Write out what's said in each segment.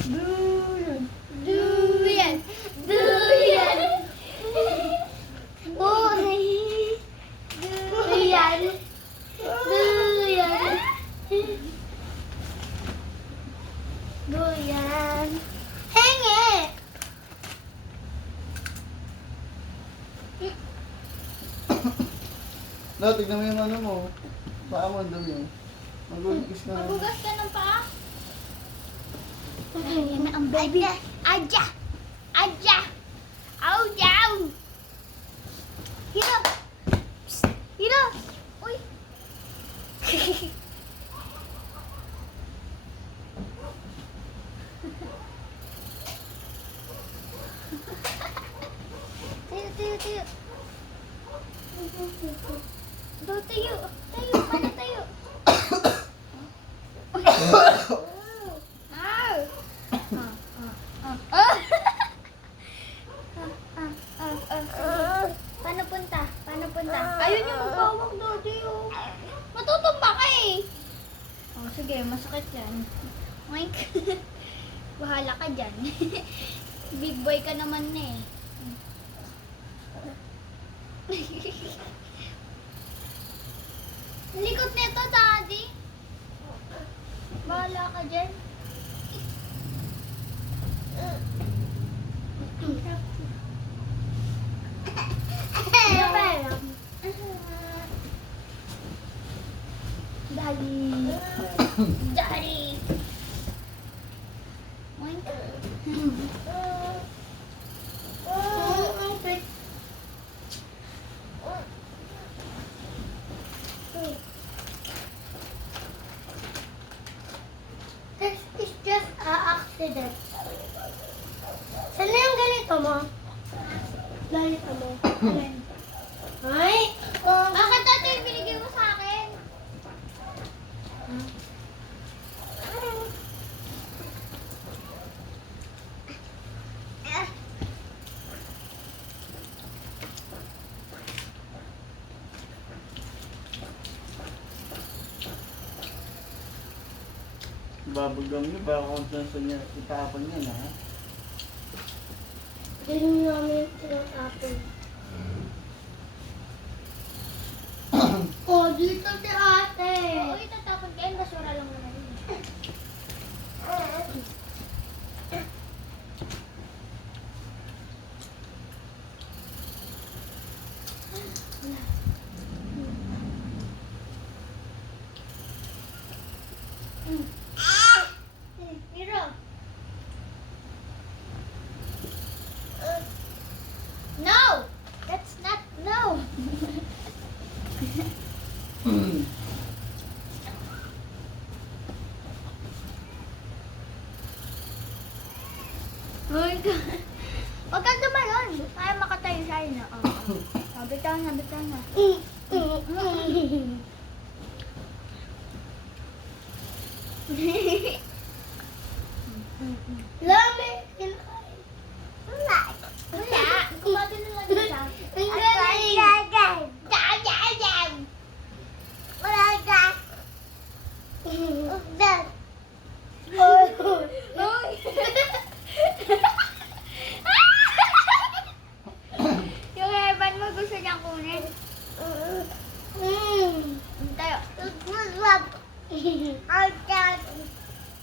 Durian. Durian. Durian. Uy. Durian. Durian. Durian. Henge. No, tignan mo yung ano mo. Paa mo, ang dami. Mag-ulikis na. Magugas ka ng paa. Ayan na ang baby. Aja! Aja! Aw, yaw! Hiro! Psst! Hiro! Uy! Tayo, tayo, tayo. Do, tayo. Tayo, paano tayo? Ah! Paano punta? Paano punta? Ayun yung magpawag, Dodi, oh. Matutumba ka eh. Oh, sige, masakit yan. Mike, bahala ka dyan. Big boy ka naman na eh. Likot nito, Daddy. Bahala ka dyan. Daddy. Daddy. Oink. This is just an accident. Saan na yung ganito mo? Ganito mo. Ay! Bakit dati yung binigay mo sa akin? Babagam niyo, baka kung saan niya itapon niya na. Hindi namin tinatapon. Oh, dito si ate. Oo, itatapon kayo. Basura lang naman yun. Hiro. No! That's not no! Oh my God. Huwag kang tumalon. Kaya makatayo sa'yo na. Oh, bitaw na, bitaw na. Lami! Wala. Wala. Kumain na lang siya. Yung heaven mo gusto niyang kunin. Tayo. Ang down.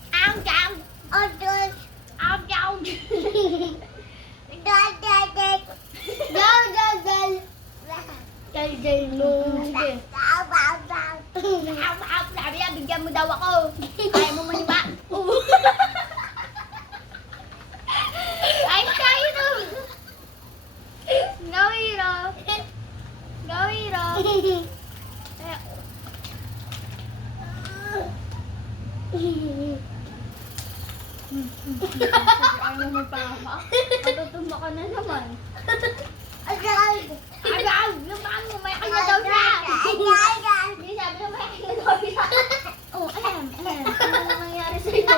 Ang down. Dal mo. Sige. Sabi niya, bigyan mo daw ako. Kaya mo maniba. Ay, kaya no. No, Hiro. No, Hiro. Ayaw mo magpahama. Matutumba ka na naman. Agad! Yung paan mo, may kanya daw siya. Hindi sabi na may kanya daw siya. Oh, ano nangyari sa'yo?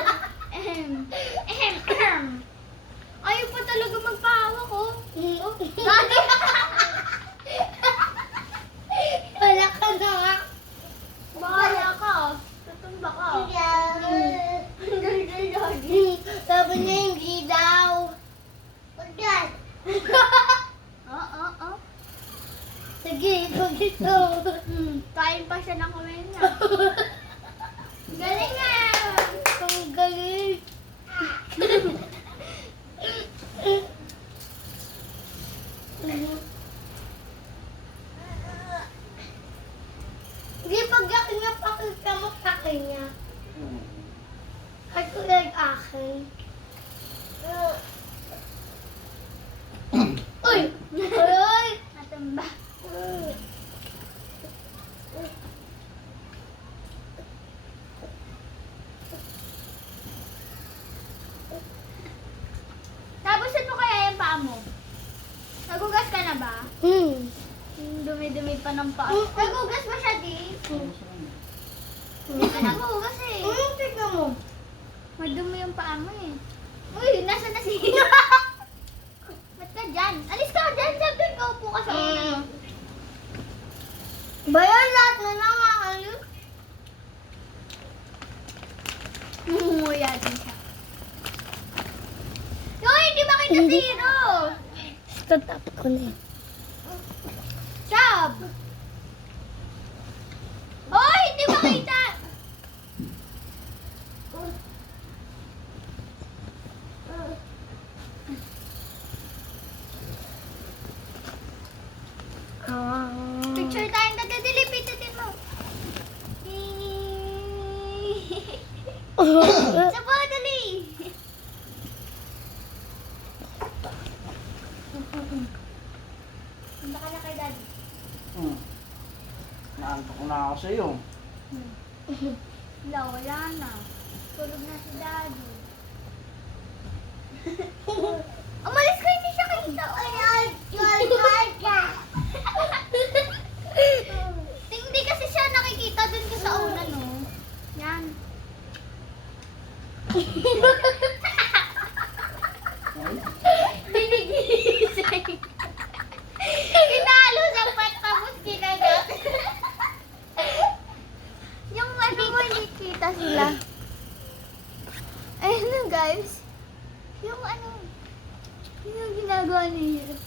Ayaw pa talaga magpahawa ko. Wala ka na nga. Bahala ka. Tutumba ka. Sabi pa siya ng kumain niya. Galing nga! Ang galing. Hindi pag yakin niya, pakita mo sa kanya. Katulad akin. Uy! Uy! Natumba. Tapos ano kaya yung paa mo? Nagugas ka na ba? Dumi-dumi pa ng paa. Nagugas ba siya, di? Hindi ka nagugas eh. Tignan mo. Madumi yung paa mo eh. Uy, nasa na si... Ba't ka dyan? Alis ka dyan, sabi ka upo ka sa una. Bayan lahat na nangangalit. Mumuya din siya. Uy, hindi makita si Hiro! Tatap ko na yun. Sab! Uy, hindi makita! Picture tayong dadadili, pitutin mo. Sabo, dali! Punta ka na kay daddy. Naantok na ako sa'yo. Wala, wala na. Tulog na si daddy. Umalis ka, hindi siya kita. Hindi kasi siya nakikita dun ka sa una, no? Yan. Binigising. Kinalo sa pat tapos kinagat. Yung ano mo, hindi kita sila. Ayun na guys. Yung ano, yung ginagawa niya.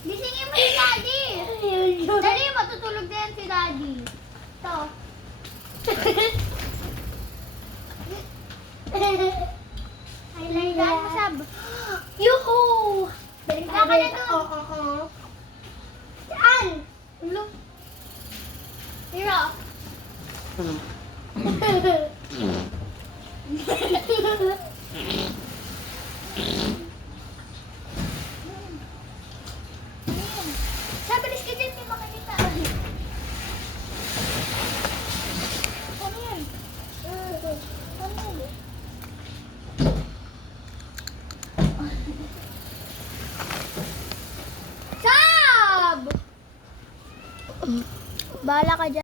Gisingin mo si daddy. Dali, matutulog na yan si daddy. Ito. Highlight mo sab. Yuhu! Wala ka na dun. Oo. Saan? Ulo. Hiro. Sabilis ka dyan, may makikita. Ano yan? Ano yan? Sab! Bahala ka dyan.